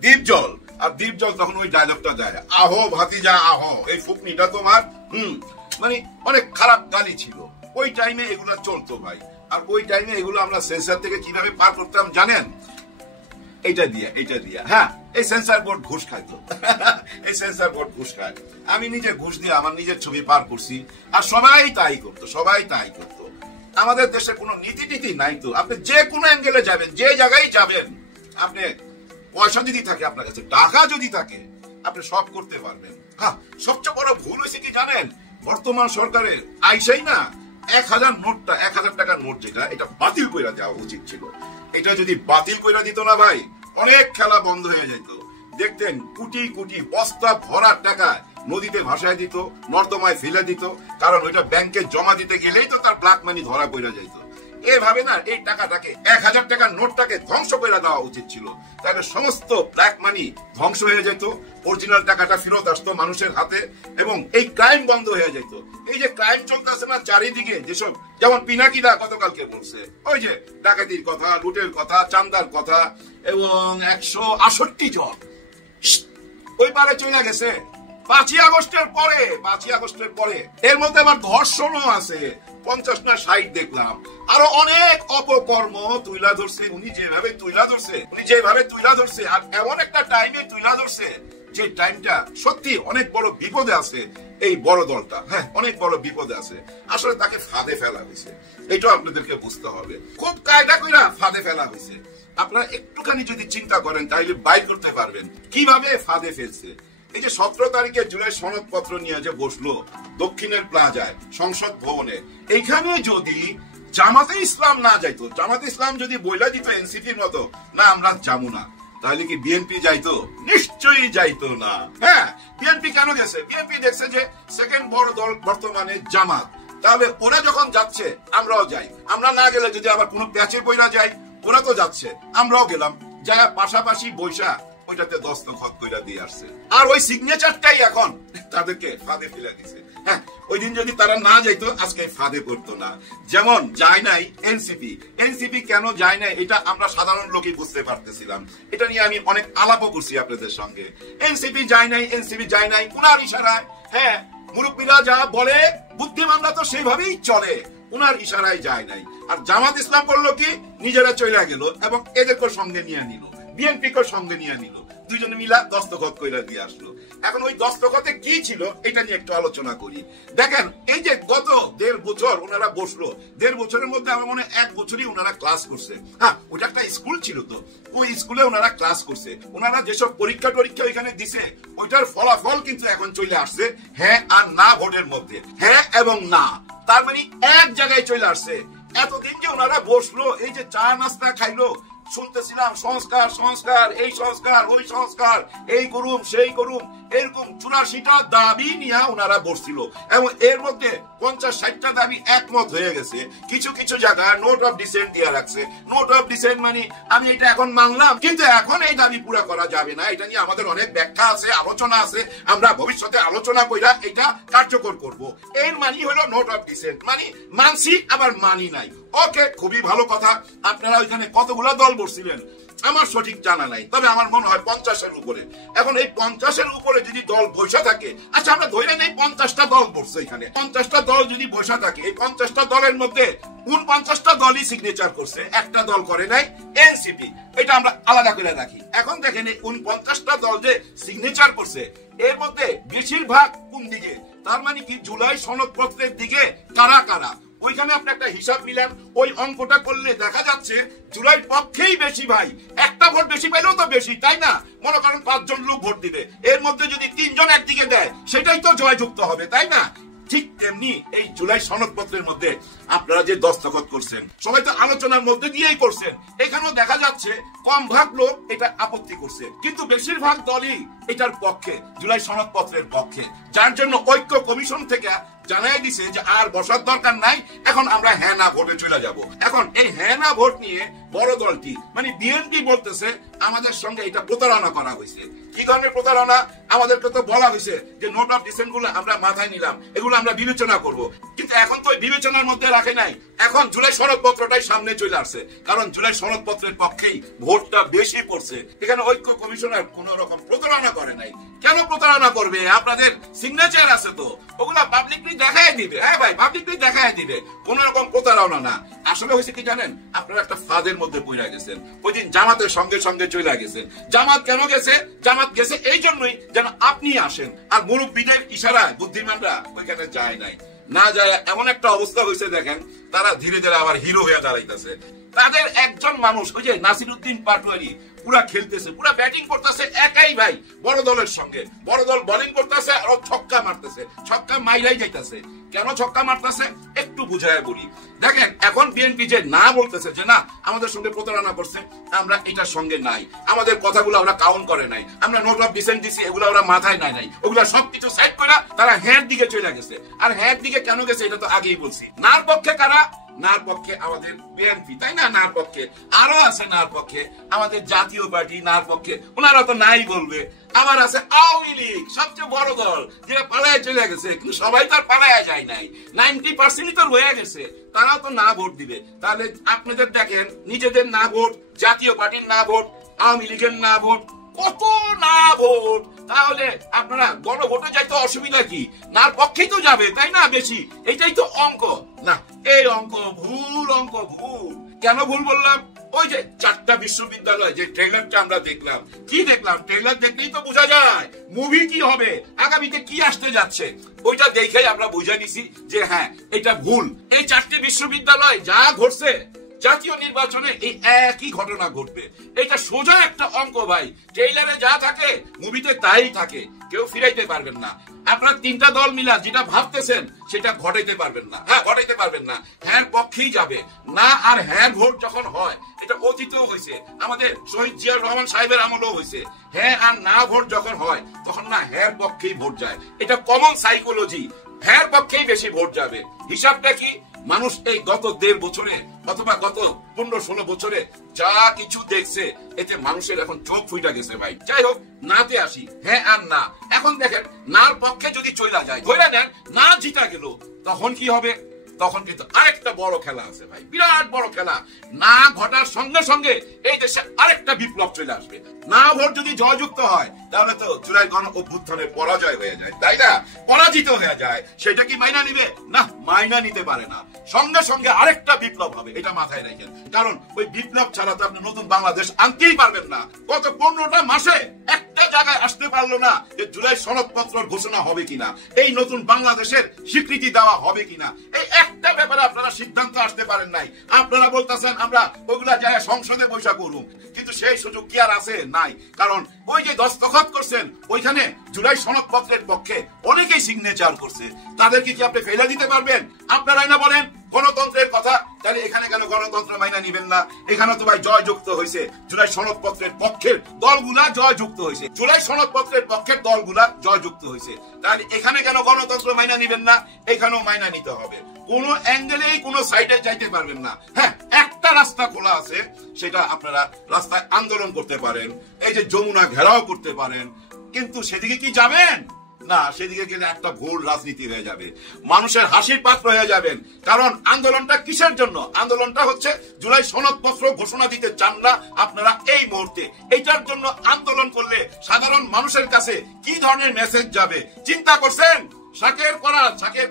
দীপজল। আর দীপজল তখন ওই ডায়লগটা দেয়, আহো ভাতিজা আহো, এই ফুকনিটা তোমার। মানে অনেক খারাপ গালি ছিল ওই টাইমে, এগুলো চলতো ভাই। আর ওই টাইমে এগুলো আমরা সেন্সার থেকে কিভাবে পার করতাম জানেন? এইটা দিয়া হ্যাঁ, এই সেন্সার বোর্ড ঘুষ খাইতো। এই সেন্সার বোর্ড ঘুষ খায়। আমি নিজে ঘুষ দিয়ে আমার নিজের ছবি পার করছি, আর সবাই তাই করতো। আমাদের দেশে কোনো নীতি টিতি নাই তো। আপনি যে কোনো অ্যাঙ্গেলে যাবেন, যে জায়গায় যাবেন, আপনি পয়সা যদি থাকে আপনার কাছে, টাকা যদি থাকে, আপনি সব করতে পারবেন। হ্যাঁ, সবচেয়ে বড় ভুল হয়েছে কি জানেন, বর্তমান সরকারের আইসাই না 1000 নোটটা, 1000 টাকার নোট যেটা, এটা বাতিল করে দেওয়া উচিত ছিল। এটা যদি বাতিল করে দিত না ভাই, অনেক খেলা বন্ধ হয়ে যেত। দেখতেন কোটি কোটি বস্তা ভরা টাকা নদীতে ভাসায় দিত, নর্দমায় ফেলে দিত, কারণ ওইটা ব্যাংকে জমা দিতে গেলেই তো তার ব্ল্যাক মানি ধরা পড়ে যেত। এভাবে না এই টাকাটাকে, 1000 টাকার নোটটাকে ধ্বংস করে দেওয়া উচিত ছিল। তাহলে সমস্ত ব্ল্যাক মানি ধ্বংস হয়ে যেত, অরিজিনাল টাকাটা ফেরত আসতো মানুষের হাতে, এবং এই ক্রাইম বন্ধ হয়ে যেত। এই যে ক্রাইম চলতেছে না চারিদিকে, যেসব, যেমন পিনাকিদা গতকালকে বলছে, ওই যে ডাকাতির কথা, লুটের কথা, চান্দার কথা, এবং 168 জন ওই পারে চলে গেছে 5ই আগস্টের পরে। এর মধ্যে আবার ধর্ষণও আছে, 50 না 60 দেখলাম। আরো অনেক অপকর্ম তুইলা ধরছে। উনি যেভাবে তুইলা ধরছে, আর এমন একটা টাইমে তুইলা ধরছে যে টাইমটা সত্যি অনেক বড় বিপদে আছে এই বড় দলটা। হ্যাঁ, অনেক বড় বিপদে আছে। আসলে তাকে ফাঁদে ফেলা হয়েছে, এটাও আপনাদেরকে বুঝতে হবে। খুব কায়দা কইরা ফাঁদে ফেলা হয়েছে। আপনারা একটুখানি যদি চিন্তা করেন তাহলে বাইর করতে পারবেন কিভাবে ফাঁদে ফেলছে। এই যে 17 তারিখে জুলাই সনদপত্র নিয়ে যে বসলো দক্ষিণের প্লাজায়, সংসদ ভবনে, এইখানে যদি জামাতে ইসলাম না যাইতো, জামাতে ইসলাম যদি বইলা দিত এনসিপির মতো, না আমরা যাবো না, তাহলে কি বিএনপি যাইতো? নিশ্চয়ই যাইতো না। হ্যাঁ, বিএনপি কেন গেছে? বিএনপি দেখছে যে সেকেন্ড বড় দল বর্তমানে জামাত, তাহলে ওরা যখন যাচ্ছে আমরাও যাই। আমরা না গেলে যদি আবার কোনো প্যাচে বইরা যাই, ওরা তো যাচ্ছে, আমরাও গেলাম, যা পাশাপাশি বৈশা ওইটাতে দস্তখত কইরা দিয়ে আসছে। আর ওই সিগনেচারটাই এখন তাদেরকে ফাঁদে ফেলে দিছে। হ্যাঁ, ওই দিন যদি তারা না যাইতো আজকে ফাঁদে পড়তো না। যেমন যায় নাই এনসিপি কেন যায় নাই, এটা আমরা সাধারণ লোকই বুঝতে পারতেছিলাম। এটা নিয়ে আমি অনেক আলাপও করছি আপনাদের সঙ্গে। এনসিপি যায় নাই উনার ইশারায়। হ্যাঁ, মুরব্বীরা যা বলে, বুদ্ধিমানরা তো সেইভাবেই চলে, উনার ইশারায় যায় নাই। আর জামাত ইসলাম করলো কি, নিজেরা চলে গেল এবং এদেরকে সঙ্গে নিয়ে নিল, বিএনপিকে সঙ্গে নিয়ে নিল, দুইজনে মিলা দস্তখত কইরা দিয়ে আসলো। এখন ওই দস্তখতে কি ছিল এটা নিয়ে একটু আলোচনা করি। দেখেন, এই যে গত 1.5 বছর ওনারা বসলো, 1.5 বছরের মধ্যে আমার মনে 1 বছরই ওনারা ক্লাস করছে। হ্যাঁ, ওটা একটা স্কুল ছিল তো, ওই স্কুলে ওনারা ক্লাস করছে। ওনারা যেসব পরীক্ষা ওইখানে দিছে, ওইটার ফলাফল কিন্তু এখন চলে আসছে হ্যাঁ আর না ভোটের মধ্যে, হ্যাঁ এবং না, তার মানে এক জায়গায় চলে আসছে। এতদিন যে ওনারা বসলো, এই যে চা নাস্তা খাইলো, শুনতেছিলাম সংস্কার, এই সংস্কার, ওই সংস্কার, এই করুম সেই করুম, এরকম 84টা দাবি নিয়ে ওনারা বসছিল এবং এর মধ্যে 50-60টা দাবি একমত হয়ে গেছে। কিছু কিছু জায়গায় নোট অফ ডিসেন্ট দিয়ে রাখছে। নোট অফ ডিসেন্ট মানে আমি এটা এখন মানলাম, কিন্তু এখন এই দাবি পুরা করা যাবে না। এটা নিয়ে আমাদের অনেক ব্যাখ্যা আছে, আলোচনা আছে, আমরা ভবিষ্যতে আলোচনা কইরা এটা কার্যকর করব। এর মানে হলো নোট অফ ডিসেন্ট, মানে মানছি আবার মানি নাই। ওকে, খুবই ভালো কথা। আপনারা ওইখানে কতগুলো দল বসছিলেন আমার সঠিক জানা নাই, তবে আমার মনে হয় 50-এর উপরে। এখন এই 50-এর উপরে যদি দল বসে থাকে, আচ্ছা আমরা ধরে নেই 50টা দল বসছে এখানে, 50টা দল যদি বসে থাকে, এই 50টা দলের মধ্যে 49টা দলই সিগনেচার করছে, একটা দল করে নাই এনসিপি, এটা আমরা আলাদা করে রাখি। এখন দেখেন এই 49টা দল যে সিগনেচার করছে, এর মধ্যে বেশিরভাগ কোন দিকে, তার মানে কি জুলাই সনদপত্রের দিকে কারা কারা, ওইখানে আপনি একটা হিসাব মিলান, ওই অঙ্কটা করলে দেখা যাচ্ছে জুলাইর পক্ষেই বেশি ভাই। একটা ভোট বেশি পাইলেও তো বেশি, তাই না? মনে করেন 5 জন লোক ভোট দিবে, এর মধ্যে যদি 3 জন একদিকে দেয়, সেটাই তো জয়যুক্ত হবে, তাই না? ঠিক তেমনি এই জুলাই সনদপত্রের মধ্যে আপনারা যে দস্তখত করছেন সবাই তো আলোচনার মধ্যে দিয়েই করছেন, এখানেও দেখা যাচ্ছে কম ভাগ লোক এটা আপত্তি করছে, কিন্তু বেশিরভাগ দলই এটার পক্ষে, জুলাই সনদপত্রের পক্ষে, যার জন্য ঐক্য কমিশন থেকে জানাই দিছে যে আর বসার দরকার নাই, এখন আমরা হ্যাঁ না ভোটে চলে যাব। এখন এই হ্যাঁ না ভোট নিয়ে বড় দলটি মানে বিএনপি বলতেছে আমাদের সঙ্গে এটা প্রতারণা করা হয়েছে। কি ধরনের প্রতারণা? আমাদেরকে তো বলা হয়েছে যে নোট অফ ডিসেন্ট গুলো আমরা মাথায় নিলাম, এগুলো আমরা বিবেচনা করব, কিন্তু এখন তো বিবেচনার মধ্যে রাখে নাই। এখন জুলাই সনদপত্রটাই সামনে চলে আসছে, কারণ জুলাই সনদপত্রের পক্ষেই ভোটটা বেশি পড়ছে। এখানে ঐক্য কমিশনার কোন রকম প্রতারণা করে নাই। কেন প্রতারণা করবে? আপনাদের সিগনেচার আছে তো, ওগুলা পাবলিকলি দেখায় দিবে। হ্যাঁ ভাই, পাবলিকলি দেখায় দিবে, কোন রকম প্রতারণা না। আসলে হয়েছে কি জানেন, আপনারা একটা ফাঁদের মধ্যে পড়ে গেছেন। ওই দিন জামাতের সঙ্গে সঙ্গে চলে গেছেন। জামাত কেন গেছে? জামাত গেছে এই জন্যই যেন আপনি আসেন, আর মুরব্বীদের ইশারায় বুদ্ধিমানরা ওইখানে যায় নাই। না যায় এমন একটা অবস্থা হয়েছে, দেখেন তারা ধীরে ধীরে আবার হিরো হয়ে দাঁড়াইতেছে। তাদের একজন মানুষ ওই যে নাসিরউদ্দিন পাটোয়ারি পুরা খেলতেছে, পুরা ব্যাটিং করতেছে একাই ভাই বড় দলের সঙ্গে। বড় দল বোলিং করতেছে আর ছক্কা মারতেছে, ছক্কা মাইরাই যাইতেছে। কেন ছক্কা মারতেছে একটু বুঝায় বলি। দেখেন এখন বিএনপি যে না বলতেছে যে না আমাদের সঙ্গে প্রতারণা করছে, আমরা এটার সঙ্গে নাই, আমাদের কথাগুলো আমরা কাউন্ট করে নাই, আমরা নোট অফ ডিসেন্ট দিছি এগুলো আমরা মাথায় নাই, ওগুলা সবকিছু সাইড করে তারা হ্যাঁ দিকে চলে গেছে। আর হ্যাঁ দিকে কেন গেছে এটা তো আগেই বলছি। নার পক্ষে কারা? নার পক্ষে আমাদের বিএনপি, তাই না? নার পক্ষে আরো আছে, নার পক্ষে আমাদের জাতীয় পার্টি, নার পক্ষে ওনারা তো নাই বলবে। আবার আছে আওয়ামী লীগ, সবচেয়ে বড় দল, যেটা পালায় চলে গেছে, কিন্তু সবাই তো আর পালায় যায় নাই, 90% তো রয়ে গেছে, তারাও তো না ভোট দিবে। তাহলে আপনাদের দেখেন নিজেদের না ভোট, জাতীয় পার্টির না ভোট, আওয়ামী লীগের না ভোট, কত না ভোট। তাহলে আপনারা গণভোটে যাইতে অসুবিধা কি? নার পক্ষেই তো যাবে, তাই না? বেশি, এইটাই তো অঙ্ক। না, এই অঙ্ক ভুল, অঙ্ক ভুল। কেন ভুল বললাম? ওই যে 4টা বিশ্ববিদ্যালয় যে ট্রেলারটা আমরা দেখলাম, কি দেখলাম? ট্রেলার দেখলেই তো বোঝা যায় মুভি কি হবে, আগামীতে কি আসতে যাচ্ছে। ওইটা দেখেই আমরা বুঝে নিছি যে হ্যাঁ এটা ভুল। এই 4টে বিশ্ববিদ্যালয় যা ঘটছে, জাতীয় নির্বাচনে এই একই ঘটনা ঘটবে। এটা সোজা একটা অঙ্ক ভাই। ট্রেইলারে যা থাকে মুভিতে তাই থাকে, কেউ ফিরাইতে পারবেন না। আপনার 3টা দল মিলা যেটা ভাবতেছেন সেটা ঘটাইতে পারবেন না। হ্যাঁ, ঘটাইতে পারবেন না, হ্যাঁ পক্ষেই যাবে না। আর হ্যাঁ ভোট যখন হয়, এটা অতীতেও হয়েছে, আমাদের শহীদ জিয়াউর রহমান সাহেবের আমলেও হয়েছে। হ্যাঁ আর না ভোট যখন হয় তখন না হ্যাঁ পক্ষেই ভোট যায়। এটা কমন সাইকোলজি, হ্যাঁ পক্ষেই বেশি ভোট যাবে। হিসাবটা কি? মানুষ এই গত 1.5 বছরে অথবা গত 15-16 বছরে যা কিছু দেখছে, এতে মানুষের এখন চোখ ফুইটা গেছে ভাই। যাই হোক, নাতে আসি। হ্যাঁ আর না, এখন দেখেন নার পক্ষে যদি চইলা যায়, ধরে নেন না জিতা গেল, তখন কি হবে? তখন কিন্তু আরেকটা বড় খেলা আছে ভাই, বিরাট বড় খেলা। না ঘটার সঙ্গে সঙ্গে এই দেশে আরেকটা বিপ্লব চলে আসবে। না ভোট যদি জয়যুক্ত হয়, তাহলে তো জুলাই গণ অভ্যুত্থানের পরাজয় হয়ে যায়, তাই না? পরাজিত হয়ে যায়। সেটা কি মাইনা নিবে? না, মাইনা নিতে পারে না। সঙ্গে সঙ্গে আরেকটা বিপ্লব হবে, এটা মাথায় রাখেন। কারণ ওই বিপ্লব ছাড়া তো আপনি নতুন বাংলাদেশ আনতেই পারবেন না। গত 15টা মাসে একটা জায়গায় আসতে পারলো না যে জুলাই সনদপত্র ঘোষণা হবে কিনা, এই নতুন বাংলাদেশের স্বীকৃতি দেওয়া হবে কিনা, এই একটা ব্যাপারে আপনারা সিদ্ধান্ত আসতে পারেন নাই। আপনারা বলতেছেন আমরা ওগুলা জায়গায় সংসদে বৈঠক করব, কিন্তু সেই সুযোগ কি আর আছে? নাই। কারণ ওই যে দস্তখত করছেন, ওইখানে জুলাই সনদপত্রের পক্ষে অনেকেই সিগনেচার করছে, তাদেরকে কি আপনি ফেলে দিতে পারবেন? আপনারাই না বলেন গণতন্ত্রের কথা, তাহলে এখানে কেন গণতন্ত্র মাইনা নিবেন না? এখানে তো ভাই জয়যুক্ত হয়েছে, জুলাই সনদপত্রের পক্ষের দলগুলা জয়যুক্ত হয়েছে, জুলাই সনদপত্রের পক্ষের দলগুলা জয়যুক্ত হয়েছে, তাহলে এখানে কেন গণতন্ত্র মাইনা নিবেন না? এখানেও মাইনা নিতে হবে। কোন অ্যাঙ্গেলেই কোন সাইডে যাইতে পারবেন না। হ্যাঁ, একটা রাস্তা খোলা আছে, সেটা আপনারা রাস্তায় আন্দোলন করতে পারেন, এই যে যমুনা ঘেরাও করতে পারেন, কিন্তু সেদিকে কি যাবেন? না, সেদিকে গেলে একটা ভুল রাজনীতি হয়ে যাবে, মানুষের হাসির পাত্র হয়ে যাবেন। কারণ আন্দোলনটা কিসের জন্য? আন্দোলনটা হচ্ছে জুলাই সনদপত্র ঘোষণা দিতে চান না আপনারা এই মুহূর্তে। এইটার জন্য আন্দোলন করলে সাধারণ মানুষের কাছে কি ধরনের মেসেজ যাবে চিন্তা করছেন? শাকের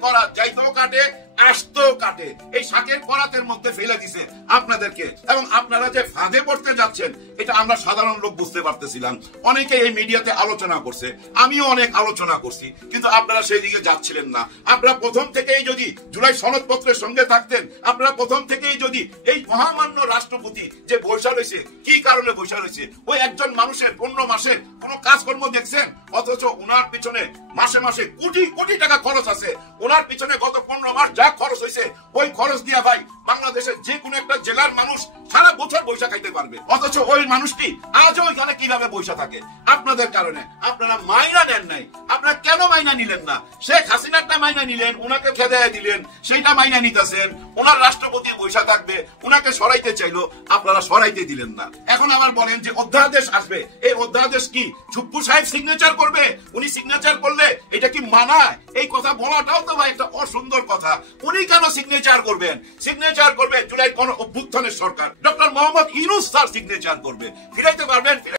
করা যাইতেও কাটে, আস্ত কাটে এই শাকের করাতের মধ্যে ফেলে দিছে আপনাদেরকে, এবং আপনারা যে ফাঁদে পড়তে যাচ্ছেন এটা আমরা সাধারণ লোক বুঝতে পারতেছিলাম। অনেকে এই মিডিয়াতে আলোচনা করছে, আমিও অনেক আলোচনা করছি, কিন্তু আপনারা সেই দিকে যাচ্ছিলেন না। আপনারা প্রথম থেকেই যদি জুলাই সনদপত্রের সঙ্গে থাকতেন, আপনারা প্রথম থেকেই যদি এই মহামান্য রাষ্ট্রপতি যে বৈশা রয়েছে, কি কারণে বৈশা রয়েছে, ওই একজন মানুষের 15 মাসের কোন কাজকর্ম দেখছেন? অথচ ওনার পিছনে মাসে মাসে কোটি কোটি টাকা খরচ আছে। ওনার পিছনে গত 15 মাস যা খরচ হয়েছে, ওই খরচ দিয়া ভাই বাংলাদেশের যে কোনো একটা জেলার মানুষ সারা বছর বৈশা খাইতে পারবে। অথচ ওই মানুষটি আজও ওইখানে কিভাবে বৈশা থাকে? আপনাদের কারণে। আপনারা মাইনা নেন নাই। আপনারা কেন মাইনা নিলেন না? শেখ হাসিনারটা মাইনা নিলেন, ওনাকে খেদাইয়া দিলেন, সেইটা মাইনা নিতেছেন। ওনার রাষ্ট্রপতি বৈশা থাকবে, ওনাকে সরাইতে চাইলো, আপনারা সরাইতে দিলেন না। এখন আবার বলেন যে অধ্যাদেশ আসবে, এই অধ্যাদেশ কি ছুপ্পু সাহেব সিগনেচার করবে? উনি সিগনেচার করলে এটা কি মানায়? এই কথা বলাটাও তো ভাই একটা অসুন্দর কথা। উনি কেন সিগনেচার করবেন? সিগনেচার করবে জুলাই গণ অভ্যুত্থানের সরকার, doctor Muhammad Yunus sir signature করবে। ফিরাইতে পারবেন?